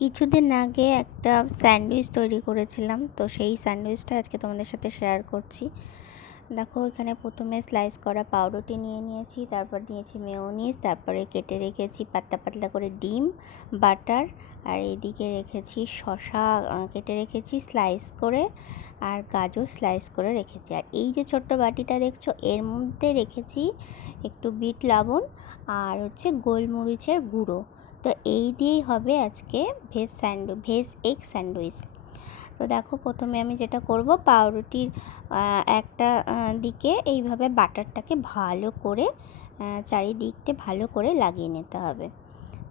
কিছুদিন আগে একটা স্যান্ডউইচ তৈরি করেছিলাম, তো সেই স্যান্ডউইচটা আজকে তোমাদের সাথে শেয়ার করছি। দেখো, এখানে প্রথমে স্লাইস করা পাউরুটি নিয়ে নিয়েছি, তারপর নিয়েছি মেয়োনিজ, তারপরে কেটে রেখেছি পাতলা পাতলা করে ডিম, বাটার, আর এদিকে রেখেছি শসা কেটে রেখেছি স্লাইস করে, আর গাজর স্লাইস করে রেখেছি। আর এই যে ছোট্ট বাটিটা দেখছো, এর মধ্যে রেখেছি একটু বিট লবণ আর হচ্ছে গোলমরিচের গুঁড়ো। তো এই দিয়েই হবে আজকে ভেজ এগ স্যান্ডউইচ। তো দেখো, প্রথমে আমি যেটা করব, পাউরুটির একটা দিকে এইভাবে বাটারটাকে ভালো করে চারিদিকতে ভালো করে লাগিয়ে নিতে হবে।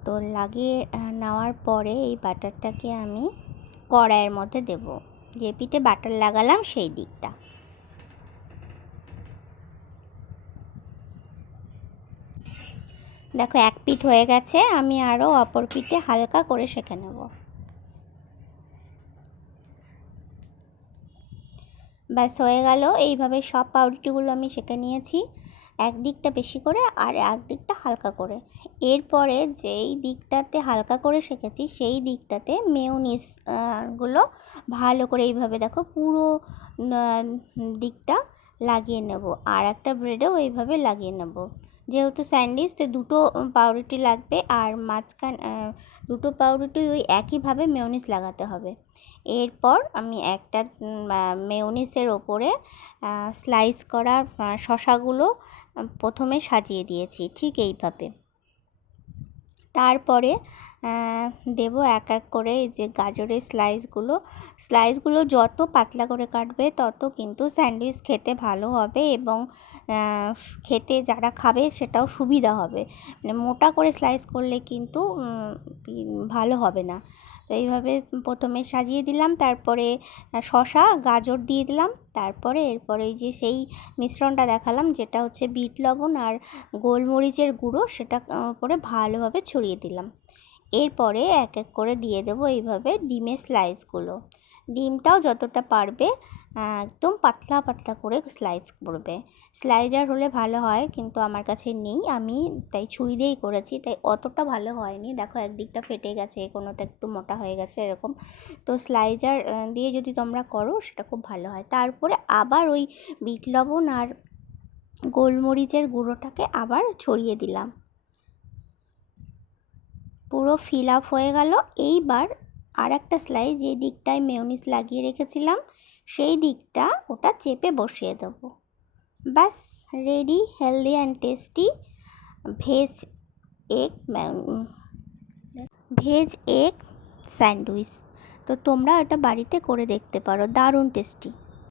তো লাগিয়ে নেওয়ার পরে এই বাটারটাকে আমি কড়াইয়ের মধ্যে দেব, যে পিঠে বাটার লাগালাম সেই দিকটা। দেখো, এক পিঠ হয়ে গেছে, আমি আরও অপর পিঠে হালকা করে সেঁকে নেব। ব্যাস হয়ে গেল। এইভাবে সব পাউরুটিগুলো আমি সেঁকে নিয়েছি, এক দিকটা বেশি করে আর এক দিকটা হালকা করে। এরপরে যেই দিকটাতে হালকা করে সেঁকেছি সেই দিকটাতে মেয়োনিজ গুলো ভালো করে এইভাবে দেখো পুরো দিকটা লাগিয়ে নেব, আর একটা ব্রেডেও এইভাবে লাগিয়ে নেব। যেহেতু স্যান্ডউইচ, তো দুটো পাউরুটি লাগবে, আর মাঝখান দুটো পাউরুটি ওই একইভাবে মেয়োনিজ লাগাতে হবে। এরপর আমি একটা মেয়োনিজের ওপরে স্লাইস করা শসাগুলো প্রথমে সাজিয়ে দিয়েছি ঠিক এইভাবে। তারপরে দেব এক এক করে এই যে গাজরের স্লাইসগুলো যত পাতলা করে কাটবে তত কিন্তু স্যান্ডউইচ খেতে ভালো হবে, এবং খেতে যারা খাবে সেটাও সুবিধা হবে। মানে মোটা করে স্লাইস করলে কিন্তু ভালো হবে না। তো এইভাবে প্রথমে সাজিয়ে দিলাম, তারপরে শসা গাজর দিয়ে দিলাম, তারপরে এরপরে এই যে সেই মিশ্রণটা দেখালাম যেটা হচ্ছে বিট লবণ আর গোলমরিচের গুঁড়ো, সেটা উপরে ভালোভাবে ছড়িয়ে দিলাম। এরপরে এক এক করে দিয়ে দেবো এইভাবে ডিমের স্লাইসগুলো। ডিমটাও যতটা পারবে একদম পাতলা পাতলা করে স্লাইস করবে। স্লাইজার হলে ভালো হয়, কিন্তু আমার কাছে নেই, আমি তাই ছুরি দিয়েই করেছি, তাই অতটা ভালো হয়নি। দেখো, একদিকটা ফেটে গেছে, কোনোটা একটু মোটা হয়ে গেছে এরকম। তো স্লাইজার দিয়ে যদি তোমরা করো সেটা খুব ভালো হয়। তারপরে আবার ওই বিট লবণ আর গোলমরিচের গুঁড়োটাকে আবার ছড়িয়ে দিলাম, পুরো ফিল আপ হয়ে গেল। এইবার আর একটা স্লাইস যে দিকটায় মেয়োনিজ লাগিয়ে রেখেছিলাম সেই দিকটা ওটা চেপে বসিয়ে দেবো। ব্যাস ready healthy and tasty veg egg veg egg sandwich. তো তোমরা এটা বাড়িতে করে দেখতে পারো, দারুণ টেস্টি।